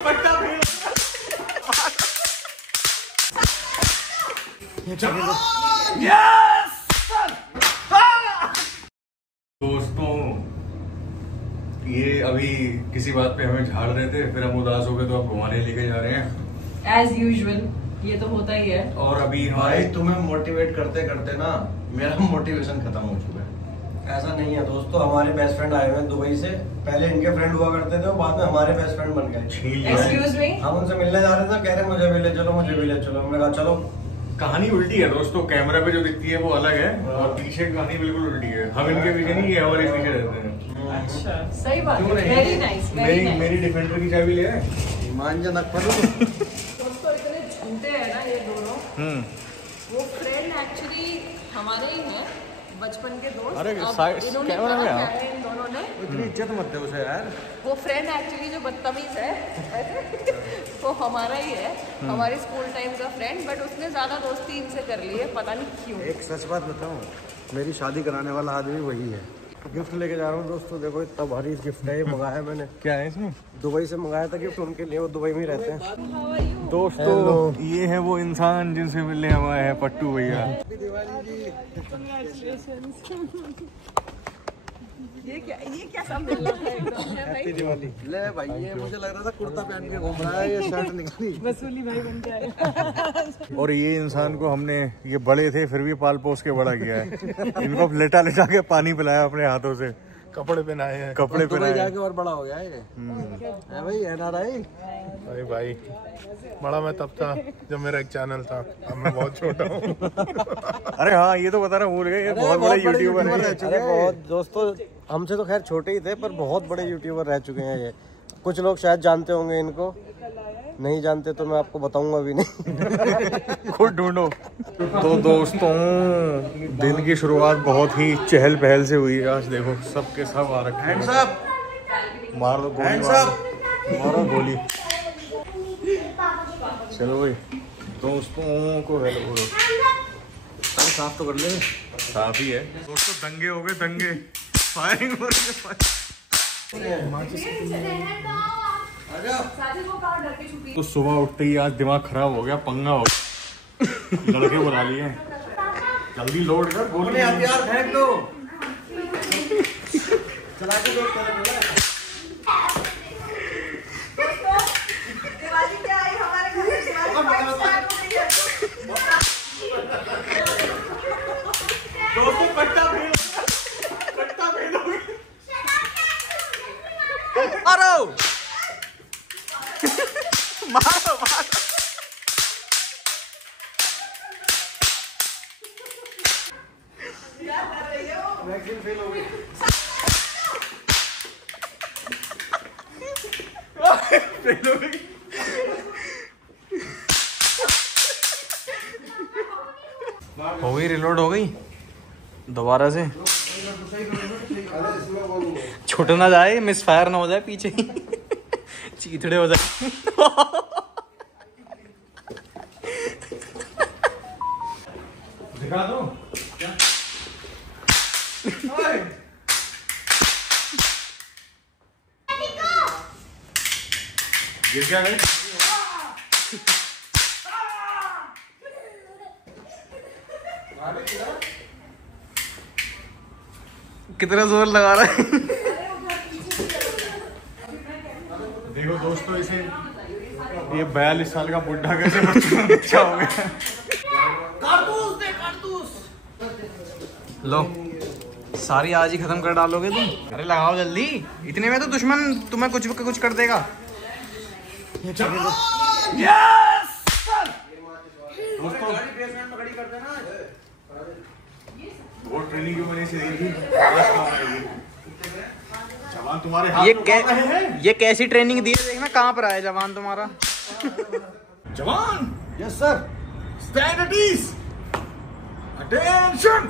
दोस्तों ये अभी किसी बात पे हमें झाड़ रहे थे, फिर हम उदास हो गए तो अब घुमाने लेके जा रहे हैं एज यूजुअल। ये तो होता ही है। और अभी भाई तुम्हें मोटिवेट करते करते ना मेरा मोटिवेशन खत्म हो चुका है। ऐसा नहीं है दोस्तों, हमारे बेस्ट फ्रेंड आए हुए हैं दुबई से। पहले इनके फ्रेंड हुआ करते थे, वो बाद में हमारे बेस्ट फ्रेंड बन गए। एक्सक्यूज मी, हम उनसे मिलने जा रहे थे, कह रहे मुझे भी ले चलो, मुझे भी ले चलो। हमने कहा चलो। कहानी उल्टी है दोस्तों, कैमरा पे जो दिखती है वो अलग है और पीछे कहानी बिल्कुल उल्टी है। हम इनके पीछे नहीं, ये हमारे पीछे रहते हैं। अच्छा सही बात है। Very nice, very nice. मेरी डिफेंडर की चाबी ले आए। मान जा नक पर दोस्तों इतने झूठे हैं ना ये दोनों। वो फ्रेंड एक्चुअली हमारे ही हैं, बचपन के दोस्त। अरे इन्होंने कैमरा में कहा है इन दोनों ने, इतनी इज्जत मत दे उसे यार। वो फ्रेंड एक्चुअली जो बदतमीज है वो हमारा ही है, हमारे स्कूल टाइम का फ्रेंड। बट उसने ज्यादा दोस्ती इनसे कर ली है, पता नहीं क्यों। एक सच बात बताऊं, मेरी शादी कराने वाला आदमी वही है। गिफ्ट लेके जा रहा हूँ दोस्तों, देखो इतना भारी गिफ्ट है। ये मंगाया मैंने। क्या है इसमें? दुबई से मंगाया था गिफ्ट उनके लिए, वो दुबई में ही रहते हैं। दोस्तों ये है वो इंसान जिनसे मिलने हम आए हैं, पट्टू भैया। ये क्या सब मिल रहा है एकदम है भाई। दिवाली ले भाई। ये मुझे लग रहा था कुर्ता पहन के घूम रहा है, ये शर्ट निकाली। वसूली भाई बन जाए। और ये इंसान को हमने, ये बड़े थे फिर भी पाल पोस के बड़ा किया है। इनको लेटा लेटा के पानी पिलाया अपने हाथों से, कपड़े पहनाए हैं, कपड़े पहनाए। जाके और बड़ा हो गया ये है भाई। NRI। अरे भाई बड़ा मैं तब था जब मेरा एक चैनल था, अब मैं बहुत छोटा हूँ। अरे हाँ ये तो बता रहा भूल गए, ये बहुत बड़े यूट्यूबर है। अरे बहुत दोस्तों, हमसे तो खैर छोटे ही थे पर बहुत बड़े यूट्यूबर रह चुके हैं ये। कुछ लोग शायद जानते होंगे इनको, नहीं जानते तो मैं आपको बताऊंगा भी नहीं। खुद ढूंढो। तो दोस्तों दिन की शुरुआत बहुत ही चहल पहल से हुई है। आज देखो सबके सब आ रखे हैं। मार दो गोली, मारो गोली। चलो भाई दोस्तों को हेलो बोलो। साफ तो कर ले। साफ ही है दोस्तों। दंगे हो गए, दंगे, फायरिंग हो रही है। तो सुबह उठते ही आज दिमाग खराब हो गया, पंगा हो गया। लड़के बुला लिए, जल्दी लोड कर, गोली हथियार फेंक दो। चला के दो। दोस्तों पट्टा फेल, पट्टा फेल हो गया। मारो मारो मारो। वैक्सीन फेल हो गई। फेल हो गई। हो गई, रिलोड हो गई दोबारा से। छूट ना जाए, मिस फायर ना हो जाए पीछे ही। चीथड़े हो जाए। दिखा दो क्या? गिर क्या गए? कितना जोर लगा रहा है। देखो दोस्तों इसे, ये 42 साल का बुढ़ा कैसे बच्चा हो गया। कारतूस दे, कारतूस। लो सारी आज ही खत्म कर डालोगे तुम। अरे लगाओ जल्दी, इतने में तो दुश्मन तुम्हें कुछ कर देगा। दोस्तों वो ट्रेनिंग जो मैंने इसे दी थी, आज काम आएगी। जवान तुम्हारे हाथ में कहाँ है? ये कैसी ट्रेनिंग दी है, देखना कहाँ पर आया जवान तुम्हारा। जवान yes sir. Stand at ease, attention.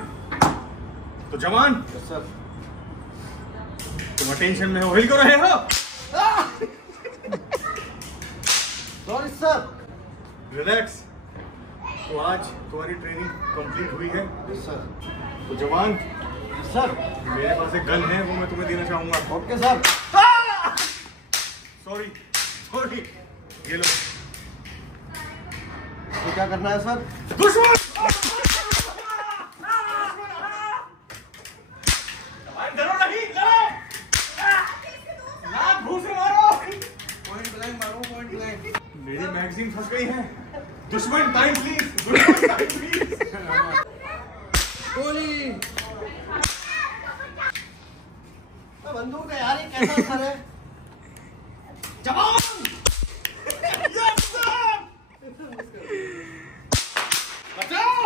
तो जवान यस सर। तुम अटेंशन में हो, हिल क्यों रहे हो? Sorry sir. रिलैक्स। तो आज तुम्हारी ट्रेनिंग कंप्लीट हुई है। Yes sir. तो जवान सर मेरे पास एक गन है, वो मैं तुम्हें देना चाहूंगा। Okay sir. सॉरी सॉरी ये लो। तो क्या करना है सर? दुश्मन डरो नहीं, लड़ो। लात घूस से मारो। पॉइंट ब्लैंक मारो, पॉइंट ब्लैंक। मेरी मैगजीन फंस गई है। दुश्मन टाइम प्लीज, दुश्मन टाइम प्लीज। गोली। बंदूक है यार, ये कैसा सर है? जवान। Yes sir. बचाओ।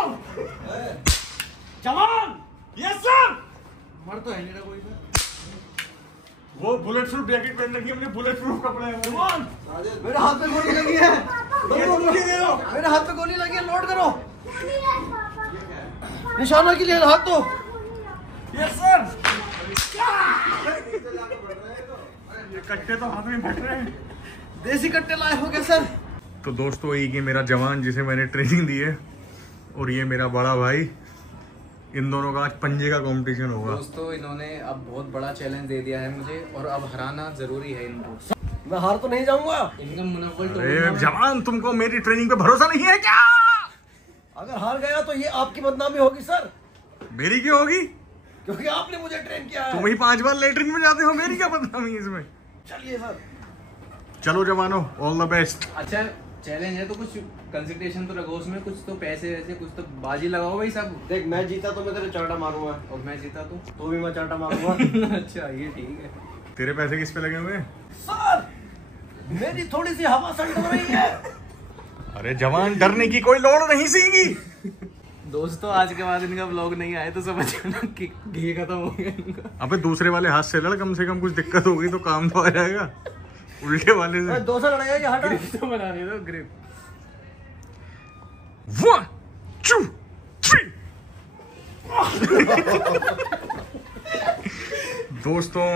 जवान। Yes sir. मर तो है नहीं कोई सर। वो बुलेट प्रूफ जैकेट पहन रखी है हमने, बुलेट प्रूफ कपड़े हैं। जवान। मेरे हाथ में गोली लगी है। ये गोली दे दो। मेरे हाथ में गोली लगी है, लोड करो। निशाना के लिए हाथ दो। Yes sir. ये कट्टे तो हाथ में फट रहे हैं। देसी कट्टे लाए हो क्या सर? तो दोस्तों ये मेरा जवान जिसे मैंने ट्रेनिंग दी है, और ये मेरा बड़ा भाई। इन दोनों का आज पंजे का कंपटीशन होगा। दोस्तों इन्होंने अब बहुत बड़ा चैलेंज दे दिया है मुझे, और अब हराना जरूरी है इनको। मैं हार तो नहीं जाऊंगा। इनका मुनाफा तो अरे जवान, तुमको मेरी ट्रेनिंग पे भरोसा नहीं है क्या? अगर हार गया तो ये आपकी बदनामी होगी सर, मेरी क्यों होगी? क्योंकि आपने मुझे ट्रेन किया है। तुम ही 5 बार लेटरिन में जाते हो, मेरी क्या बदनामी है इसमें? चलिए सर। चलो जवानों, ऑल द बेस्ट। अच्छा चैलेंज है तो कुछ कंसिडरेशन तो रखो उसमें, कुछ तो पैसे वैसे कुछ तो बाजी लगाओ भाई सब। देख, मैं जीता तो मैं तेरे चाटा मारूंगा, और मैं जीता तो भी मैं चाटा मारूंगा। अच्छा ये ठीक है। तेरे पैसे किस पे लगे हुए हैं? सर मेरी थोड़ी सी हवा संग हो रही है। अरे जवान, डरने की कोई लोड़ नहीं सीगी। दोस्तों आज के बाद इनका व्लॉग नहीं आए तो समझ जाना कि घी खत्म हो गया इनका। अबे दूसरे वाले हाथ से लड़, कम से कम कुछ दिक्कत होगी तो काम तो आ जाएगा। उल्टे वाले से दो से लड़ाइया कि हटा। तो बना दे दो ग्रिप। 1 2 3। दोस्तों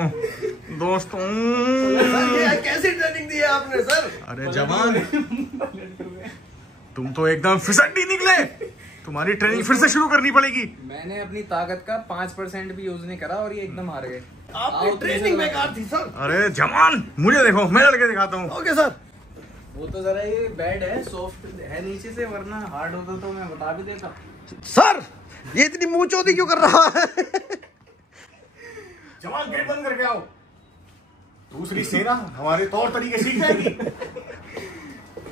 कैसी ट्रेनिंग दी है आपने सर? अरे जवान, तुम तो एकदम फिसड्डी निकले। तुम्हारी ट्रेनिंग फिर से शुरू करनी पड़ेगी। मैंने अपनी ताकत का 5% भी यूज नहीं करा और ये एकदम हार गए। आपकी ट्रेनिंग बेकार थी सर। अरे जवान, मुझे देखो, मैं लड़के दिखाता हूँ। Okay sir. वो तो जरा ये बैड है, सॉफ्ट है नीचे से, वरना हार्ड होता तो मैं बता भी देता। सर ये इतनी मुंह चोदी क्यों कर रहा है? जवान गेट बंद करके आओ। दूसरी सेना हमारे तौर तरीके सीख जाएगी।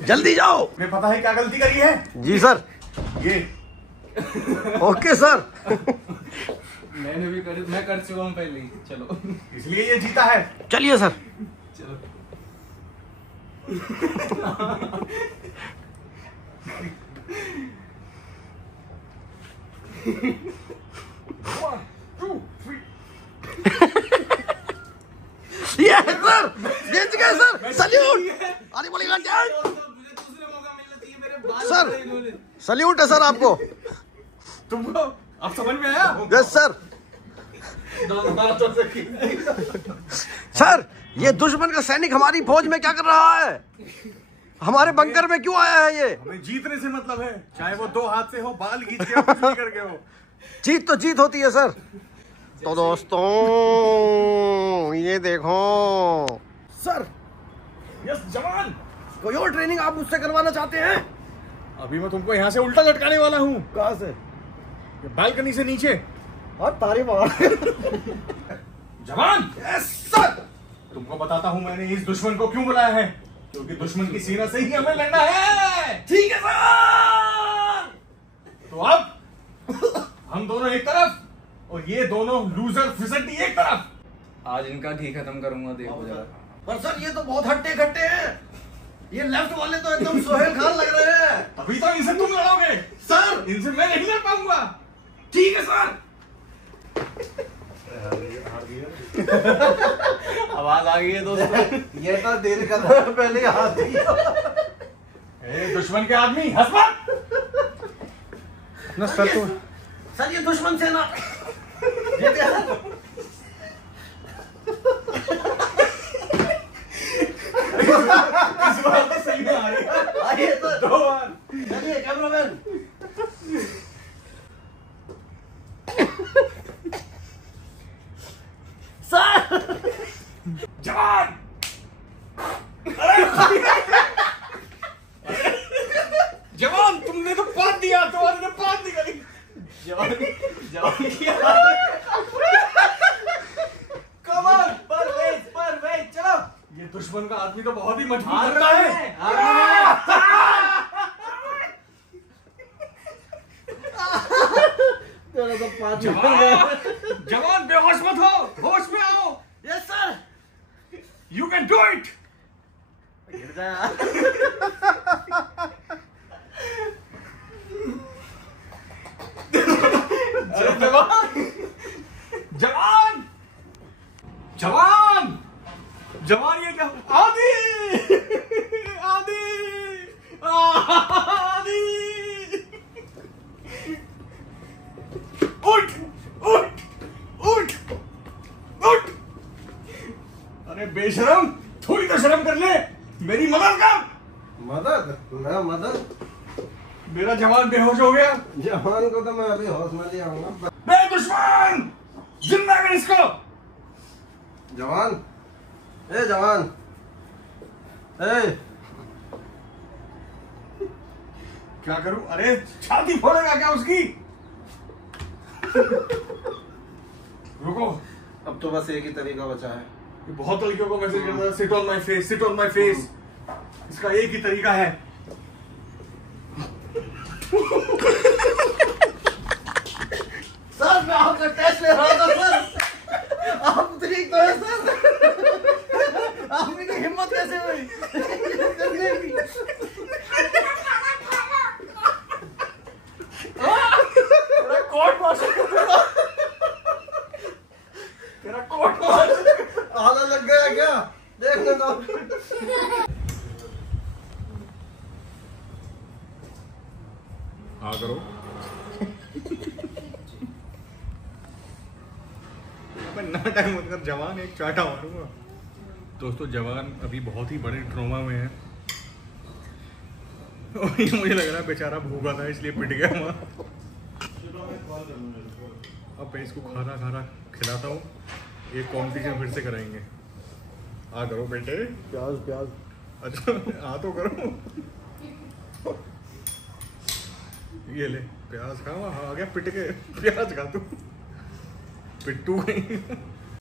जल्दी जाओ। तुम्हें पता है क्या गलती करी है? जी सर। ये ओके सर। मैंने भी मैं कर चुका हूँ पहले ही। चलो इसलिए ये जीता है। चलिए सर। चलो। 1 2 3। ये सर, जीत गए सर। सल्यूट। अरे बोली लग जाए। दूसरे मौका मिलना चाहिए मेरे बाल सर सल्यूट है सर आपको। तुमको अब समझ में आया? Yes sir. सर ये दुश्मन का सैनिक हमारी फौज में क्या कर रहा है? हमारे बंकर में क्यों आया है ये? हमें जीतने से मतलब है, चाहे वो 2 हाथ से हो, बाल खींच के हो, कुछ भी करके हो। जीत तो जीत होती है सर। तो दोस्तों ये देखो सर। यस जवान। कोई और ट्रेनिंग आप मुझसे करवाना चाहते हैं? अभी मैं तुमको यहाँ से उल्टा लटकाने वाला हूँ, कहाँ से? बालकनी से नीचे। और तारीफ जवान। Yes sir. तुमको बताता हूँ मैंने इस दुश्मन को क्यों बुलाया है, क्योंकि दुश्मन की सीना से ही हमें लड़ना है। ठीक है सर। तो अब हम दोनों एक तरफ और ये दोनों लूजर फिसड्डी एक तरफ। आज इनका घी खत्म करूंगा, देखो जरा। पर सर ये तो बहुत हट्टे खट्टे हैं। ये लेफ्ट वाले तो एकदम सोहेल खान लग रहे हैं। तभी तो इनसे तुम लड़ोगे सर। इनसे मैं नहीं लड़ पाऊंगा। ठीक है सर। आवाज आ गई है दोस्तों। ये तो देर का था, पहले हाथ दिया। दुश्मन के आदमी हंस मत। न सर तो सर ये दुश्मन सेना। इस बार तो सही में आ रही है। आइए सर। 2 बार। चलिए कैमरामैन। सर जवान। हारता है। तेरा तो 5 जवान बेहोश मत हो, होश में आओ। Yes sir. You can do it. गिर जा यार। जवान जवान जवान ये क्या? आदि आदि आदि उठ उठ उठ उठ। अरे बेशरम, थोड़ी तो शर्म कर ले। मेरी मदद कर। मदद ना मदद। मेरा जवान बेहोश हो गया। जवान को तो मैं अभी होश में ले आऊंगा। बे दुश्मन, जिंदा कर इसको। जवान, ए जवान, ए क्या करूं? अरे छाती फोड़ेगा क्या उसकी? रुको, अब तो बस एक ही तरीका बचा है। ये बहुत तरीकों को मैसेज करना है। Sit on my face, sit on my face. इसका एक ही तरीका है। सर मैं आपका टेस्ट ले रहा था सर। आप ठीक तो है सर। आपकी हिम्मत कैसे हुई? तेरा कोट मार्शल, तेरा कोट मार्शल। आला लग गया क्या? देखने दो। हाँ करो। ना टाइम होकर जवान एक चाटा मारूंगा। दोस्तों जवान अभी बहुत ही बड़े ट्रॉमा में है और ये मुझे लग रहा है बेचारा भूखा था इसलिए पिट गया वहाँ। अब मैं इसको खाना खाना खिलाता हूँ। ये कॉम्पिटिशन फिर से कराएंगे। आ करो बेटे। प्याज प्याज। अच्छा हाँ तो करो। ये ले प्याज खा। हाँ आ गया पिट के। प्याज खा तू, पिट्टू गई।